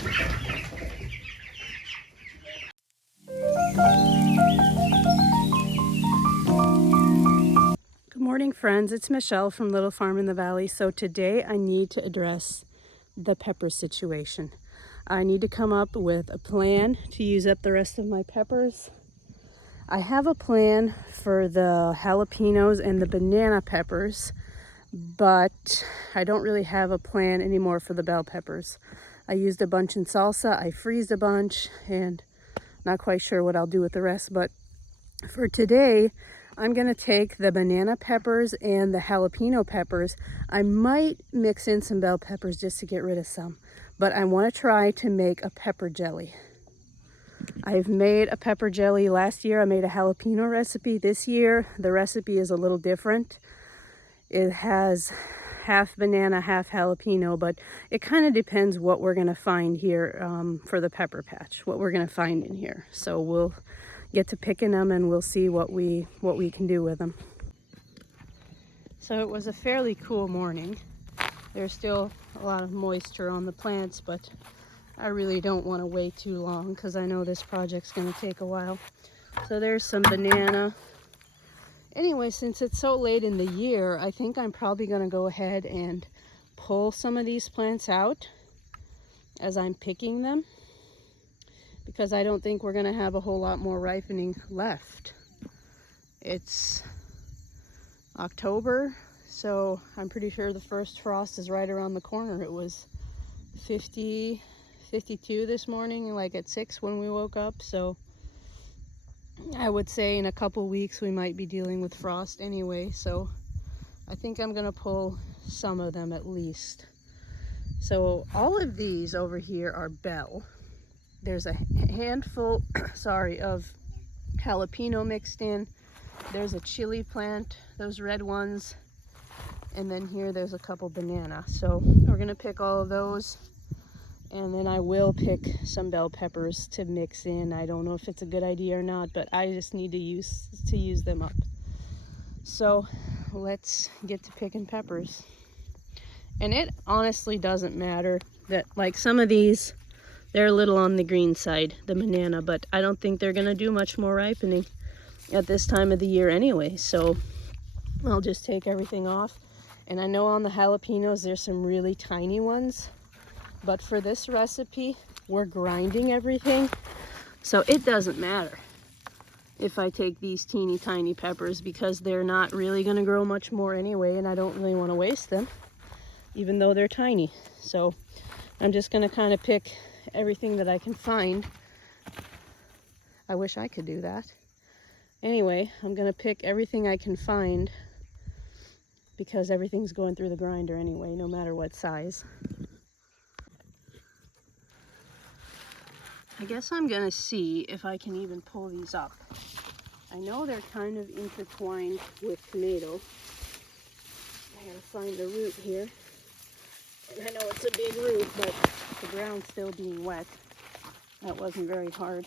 Good morning, friends. It's Michelle from Little Farm in the Valley. So today I need to address the pepper situation. I need to come up with a plan to use up the rest of my peppers. I have a plan for the jalapenos and the banana peppers, but I don't really have a plan anymore for the bell peppers. I used a bunch in salsa, I freezed a bunch, and not quite sure what I'll do with the rest, but for today, I'm going to take the banana peppers and the jalapeno peppers. I might mix in some bell peppers just to get rid of some, but I want to try to make a pepper jelly. I've made a pepper jelly last year. I made a jalapeno recipe. This year, the recipe is a little different. It has half banana, half jalapeno, but it kind of depends what we're going to find here for the pepper patch, what we're going to find in here. So we'll get to picking them and we'll see what we can do with them. So it was a fairly cool morning. There's still a lot of moisture on the plants, but I really don't want to wait too long because I know this project's going to take a while. So there's some banana. Anyway, since it's so late in the year, I think I'm probably going to go ahead and pull some of these plants out as I'm picking them, because I don't think we're going to have a whole lot more ripening left. It's October, so I'm pretty sure the first frost is right around the corner. It was 50, 52 this morning, like at 6 when we woke up, so I would say in a couple weeks we might be dealing with frost anyway, so I think I'm going to pull some of them at least. So all of these over here are bell. There's a handful, of jalapeno mixed in. There's a chili plant, those red ones. And then here there's a couple banana. So we're gonna pick all of those. And then I will pick some bell peppers to mix in. I don't know if it's a good idea or not, but I just need to use them up. So let's get to picking peppers. And it honestly doesn't matter that, like, some of these, they're a little on the green side, the banana, but I don't think they're going to do much more ripening at this time of the year anyway. So I'll just take everything off. And I know on the jalapenos, there's some really tiny ones. But for this recipe, we're grinding everything. So it doesn't matter if I take these teeny tiny peppers, because they're not really going to grow much more anyway. And I don't really want to waste them, even though they're tiny. So I'm just going to kind of pick everything that I can find. I wish I could do that. Anyway, I'm going to pick everything I can find because everything's going through the grinder anyway, no matter what size. I guess I'm going to see if I can even pull these up. I know they're kind of intertwined with tomato. I gotta find the root here. And I know it's a big root, but the ground's still being wet. That wasn't very hard.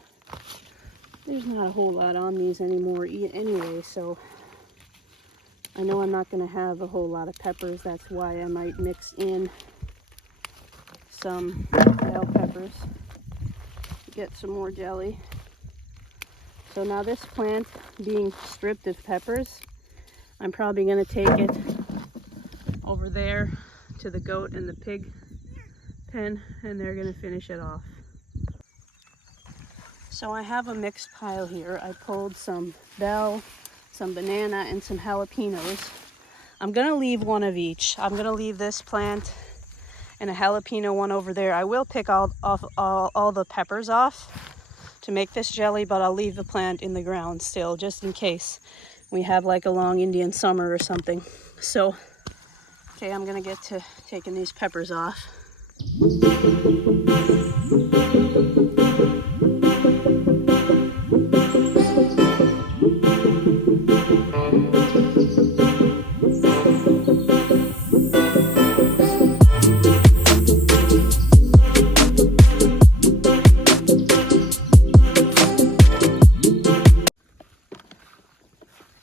There's not a whole lot on these anymore anyway, so I know I'm not going to have a whole lot of peppers. That's why I might mix in some bell peppers to get some more jelly. So now this plant being stripped of peppers, I'm probably going to take it over there to the goat and the pig pen, and they're going to finish it off. So I have a mixed pile here. I pulled some bell, some banana, and some jalapenos. I'm going to leave one of each. I'm going to leave this plant and a jalapeno one over there. I will pick all the peppers off to make this jelly, but I'll leave the plant in the ground still, just in case we have like a long Indian summer or something. So, okay, I'm going to get to taking these peppers off.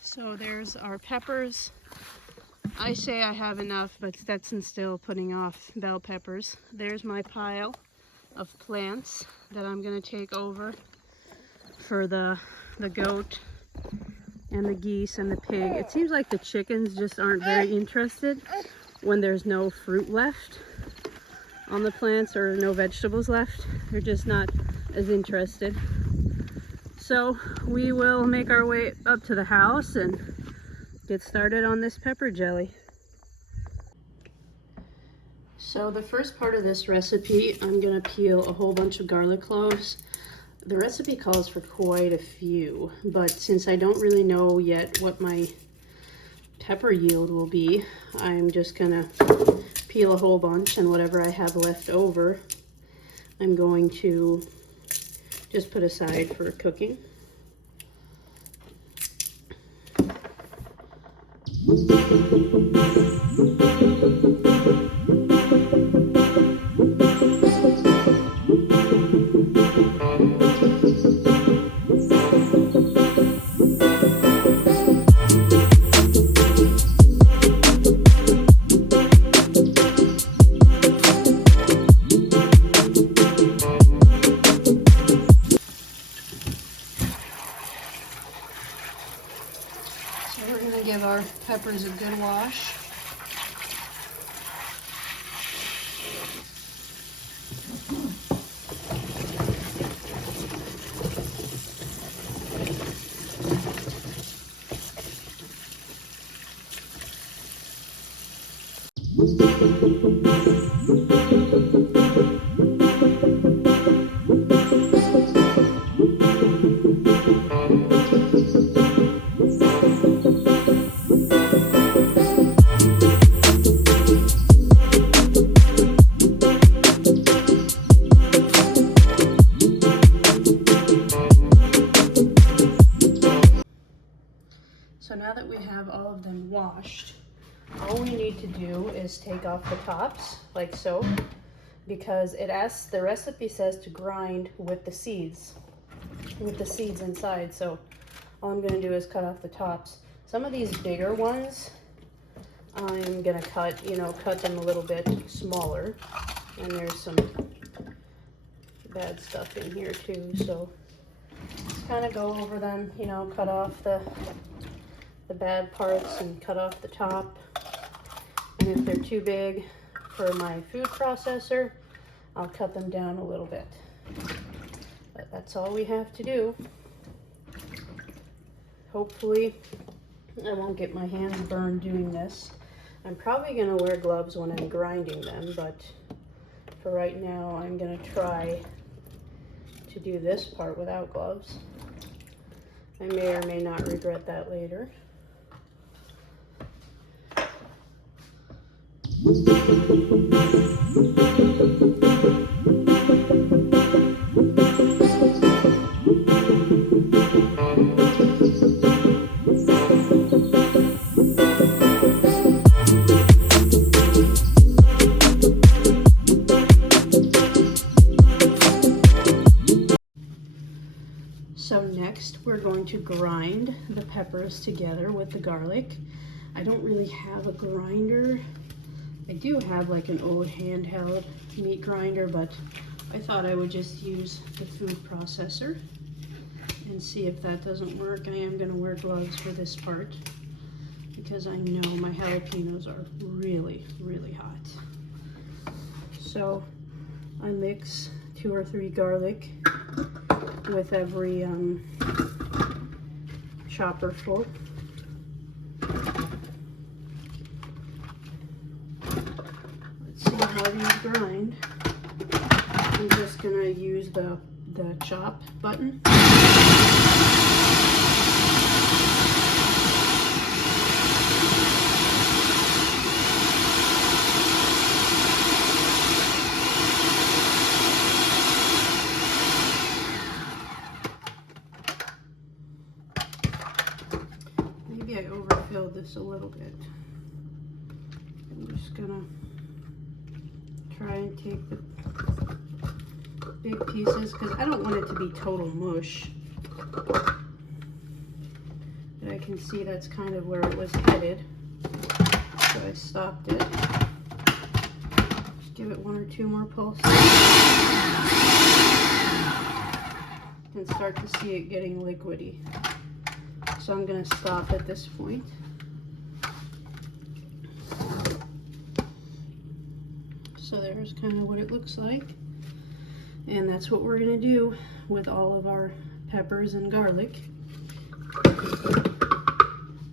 So there's our peppers. I say I have enough, but Stetson's still putting off bell peppers. There's my pile. of plants that I'm gonna take over for the goat and the geese and the pig. It seems like the chickens just aren't very interested when there's no fruit left on the plants or no vegetables left. They're just not as interested. So we will make our way up to the house and get started on this pepper jelly. So the first part of this recipe, I'm gonna peel a whole bunch of garlic cloves. The recipe calls for quite a few, but since I don't really know yet what my pepper yield will be, I'm just gonna peel a whole bunch, and whatever I have left over, I'm going to just put aside for cooking. So we're going to give our peppers a good wash. So now that we have all of them washed, all we need to do is take off the tops, like so, because the recipe says to grind with the seeds inside. So all I'm gonna do is cut off the tops. Some of these bigger ones, I'm gonna cut them a little bit smaller. And there's some bad stuff in here too, so just kind of go over them, cut off the bad parts and cut off the top. And if they're too big for my food processor, I'll cut them down a little bit. But that's all we have to do. Hopefully I won't get my hands burned doing this. I'm probably gonna wear gloves when I'm grinding them, but for right now I'm gonna try to do this part without gloves. I may or may not regret that later. So next we're going to grind the peppers together with the garlic. I don't really have a grinder. I do have like an old handheld meat grinder, but I thought I would just use the food processor and see if that doesn't work. I am going to wear gloves for this part because I know my jalapenos are really, really hot. So I mix 2 or 3 garlic with every chopper full. Let's see how these grind. I'm just gonna use the chop button. Maybe I overfilled this a little bit. I'm just gonna try and take the big pieces because I don't want it to be total mush. But I can see that's kind of where it was headed. So I stopped it. Just Give it 1 or 2 more pulses. And start to see it getting liquidy. So I'm going to stop at this point. So there's kind of what it looks like. And that's what we're going to do with all of our peppers and garlic.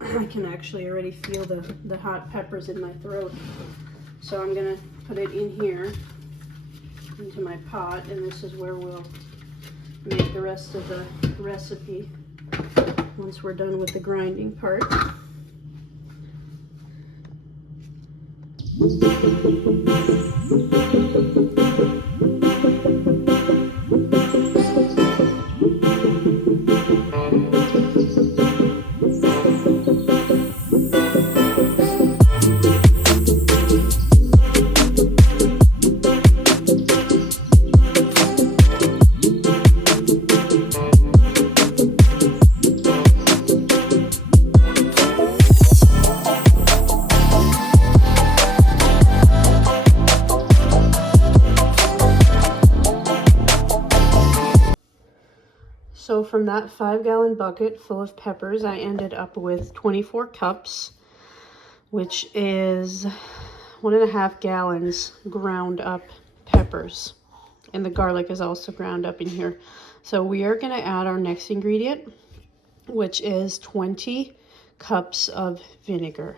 I can actually already feel the hot peppers in my throat. So I'm going to put it in here into my pot, and this is where we'll make the rest of the recipe once we're done with the grinding part. So from that 5-gallon bucket full of peppers, I ended up with 24 cups, which is 1.5 gallons ground up peppers. And the garlic is also ground up in here. So we are going to add our next ingredient, which is 20 cups of vinegar.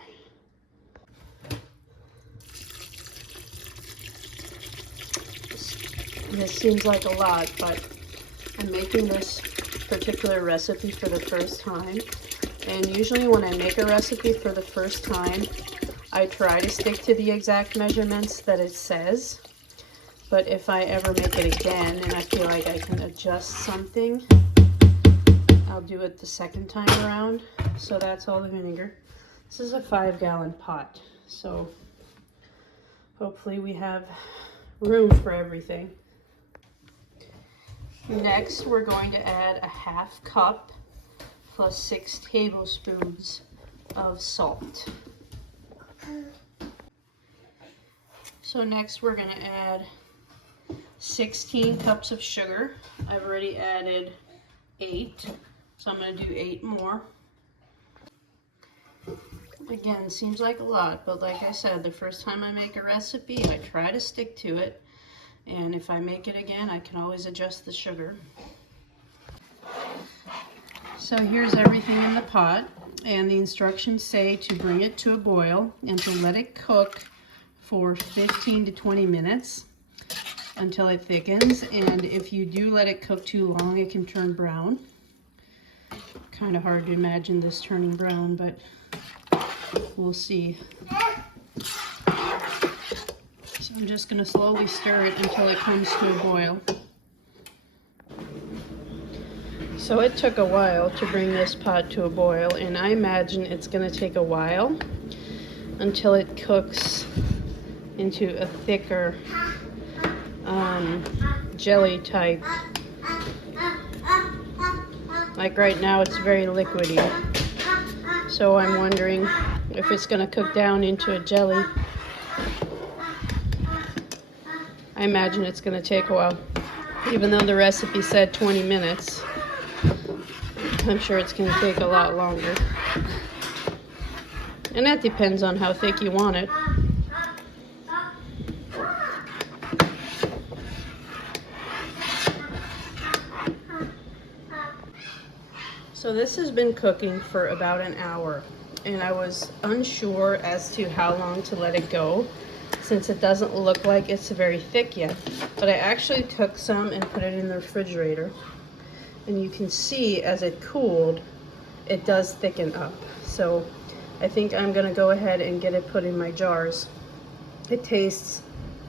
This seems like a lot, but I'm making this particular recipe for the first time, and usually when I make a recipe for the first time, I try to stick to the exact measurements that it says. But if I ever make it again and I feel like I can adjust something, I'll do it the second time around. So that's all the vinegar. This is a 5-gallon pot, so hopefully we have room for everything. Next, we're going to add a 1/2 cup plus 6 tablespoons of salt. So next we're going to add 16 cups of sugar. I've already added 8, so I'm going to do 8 more. Again, seems like a lot, but like I said, the first time I make a recipe, I try to stick to it. And if I make it again, I can always adjust the sugar. So here's everything in the pot, and the instructions say to bring it to a boil and to let it cook for 15 to 20 minutes until it thickens. And if you do let it cook too long, it can turn brown. Kind of hard to imagine this turning brown, but we'll see. So I'm just going to slowly stir it until it comes to a boil. So it took a while to bring this pot to a boil, and I imagine it's going to take a while until it cooks into a thicker jelly type. Like right now it's very liquidy. So I'm wondering if it's going to cook down into a jelly. I imagine it's going to take a while. Even though the recipe said 20 minutes, I'm sure it's going to take a lot longer. And that depends on how thick you want it. So this has been cooking for about an hour, and I was unsure as to how long to let it go, since it doesn't look like it's very thick yet. But I actually took some and put it in the refrigerator, and you can see as it cooled, it does thicken up. So I think I'm gonna go ahead and get it put in my jars. It tastes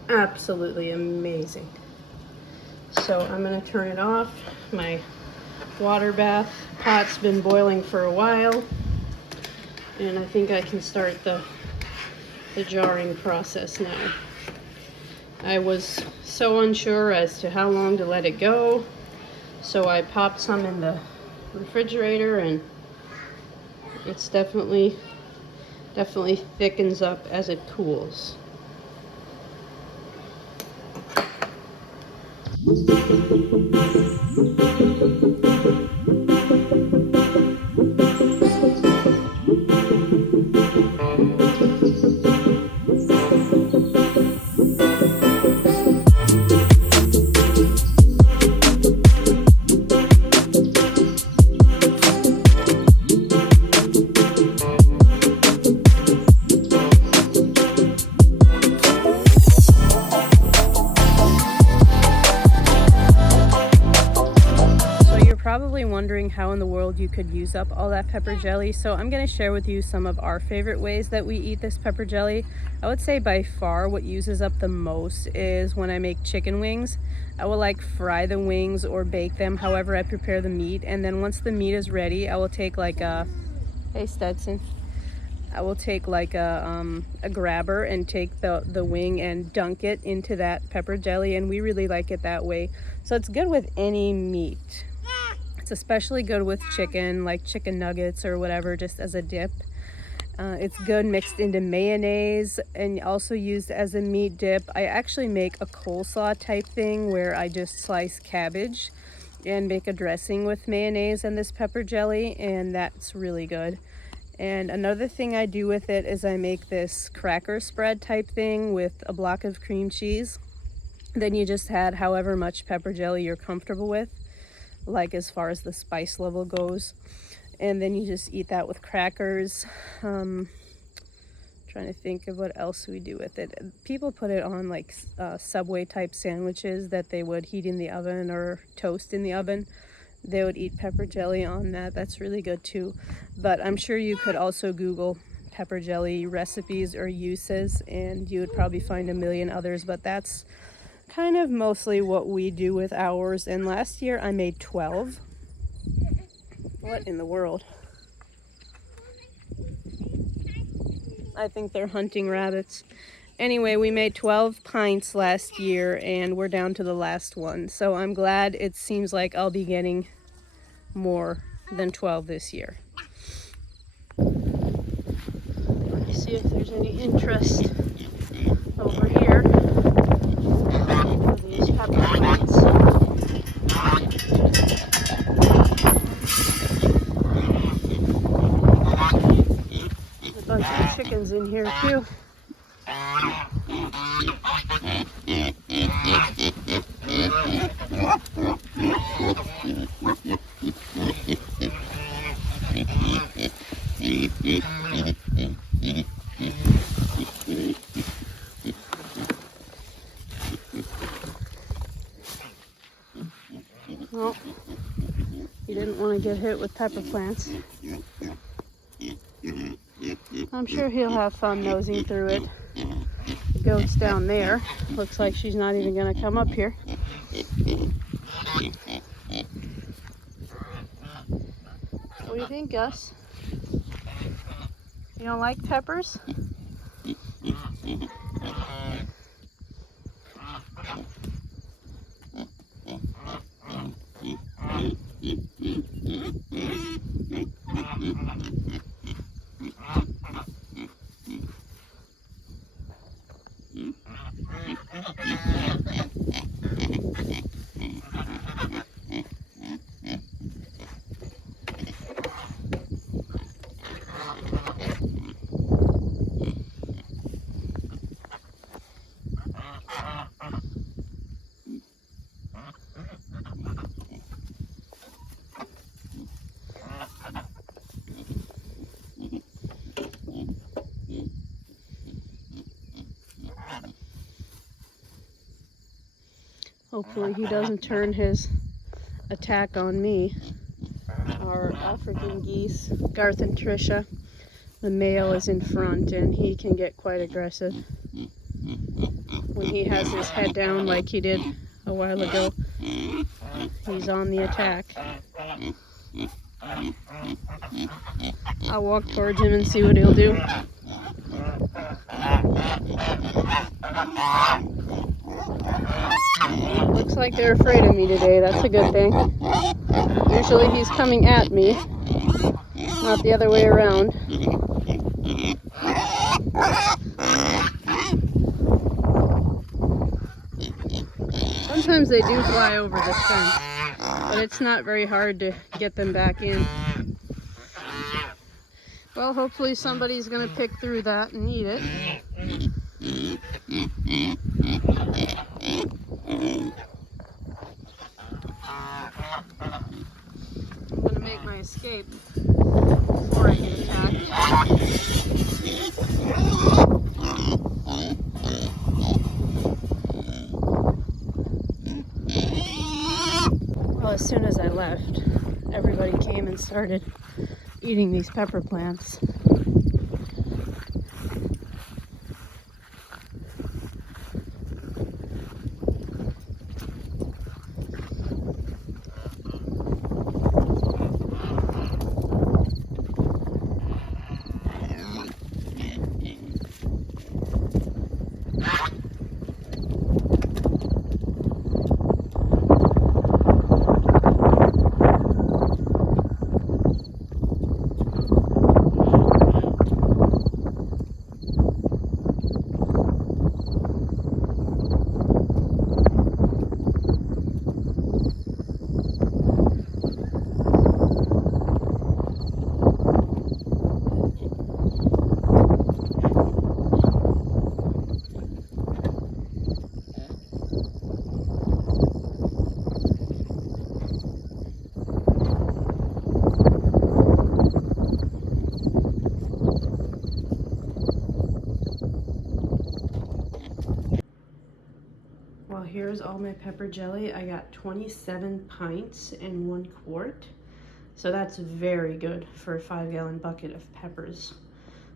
absolutely amazing. So I'm gonna turn it off. My water bath pot's been boiling for a while, and I think I can start the jarring process now. I was so unsure as to how long to let it go, so I popped some in the refrigerator, and it's definitely thickens up as it cools. Probably wondering how in the world you could use up all that pepper jelly, so I'm going to share with you some of our favorite ways that we eat this pepper jelly. I would say by far what uses up the most is when I make chicken wings. I will like fry the wings or bake them, however I prepare the meat, and then once the meat is ready I will take like a, hey Stetson, I will take like a grabber and take the wing and dunk it into that pepper jelly, and we really like it that way. So it's good with any meat. It's especially good with chicken, like chicken nuggets or whatever, just as a dip. It's good mixed into mayonnaise and also used as a meat dip. I actually make a coleslaw type thing where I just slice cabbage and make a dressing with mayonnaise and this pepper jelly, and that's really good. And another thing I do with it is I make this cracker spread type thing with a block of cream cheese. Then you just add however much pepper jelly you're comfortable with, like as far as the spice level goes, and then you just eat that with crackers. Trying to think of what else we do with it. People put it on like Subway type sandwiches that they would heat in the oven or toast in the oven. They would eat pepper jelly on that. That's really good too. But I'm sure you could also Google pepper jelly recipes or uses and you would probably find a million others, but that's kind of mostly what we do with ours. And last year I made 12. What in the world? I think they're hunting rabbits. Anyway, we made 12 pints last year and we're down to the last one. So I'm glad. It seems like I'll be getting more than 12 this year. Let me see if there's any interest over here. These pepper plants. There's a bunch of chickens in here too. Well, he didn't want to get hit with pepper plants. I'm sure he'll have fun nosing through it. The goat's down there. Looks like she's not even going to come up here. What do you think, Gus? You don't like peppers? Hopefully he doesn't turn his attack on me. Our African geese, Garth and Trisha, the male is in front and he can get quite aggressive. When he has his head down like he did a while ago, he's on the attack. I'll walk towards him and see what he'll do. Looks like they're afraid of me today. That's a good thing. Usually he's coming at me, not the other way around. Sometimes they do fly over this fence, but it's not very hard to get them back in. Well, hopefully somebody's gonna pick through that and eat it. I'm gonna make my escape before I get attacked. Well, as soon as I left, everybody came and started eating these pepper plants. Well, here's all my pepper jelly. I got 27 pints in 1 quart. So that's very good for a 5-gallon bucket of peppers.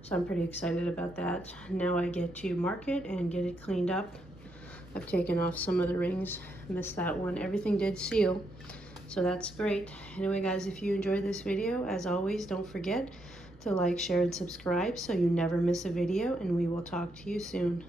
So I'm pretty excited about that. Now I get to mark it and get it cleaned up. I've taken off some of the rings, missed that one. Everything did seal, so that's great. Anyway, guys, if you enjoyed this video, as always, don't forget to like, share, and subscribe so you never miss a video, and we will talk to you soon.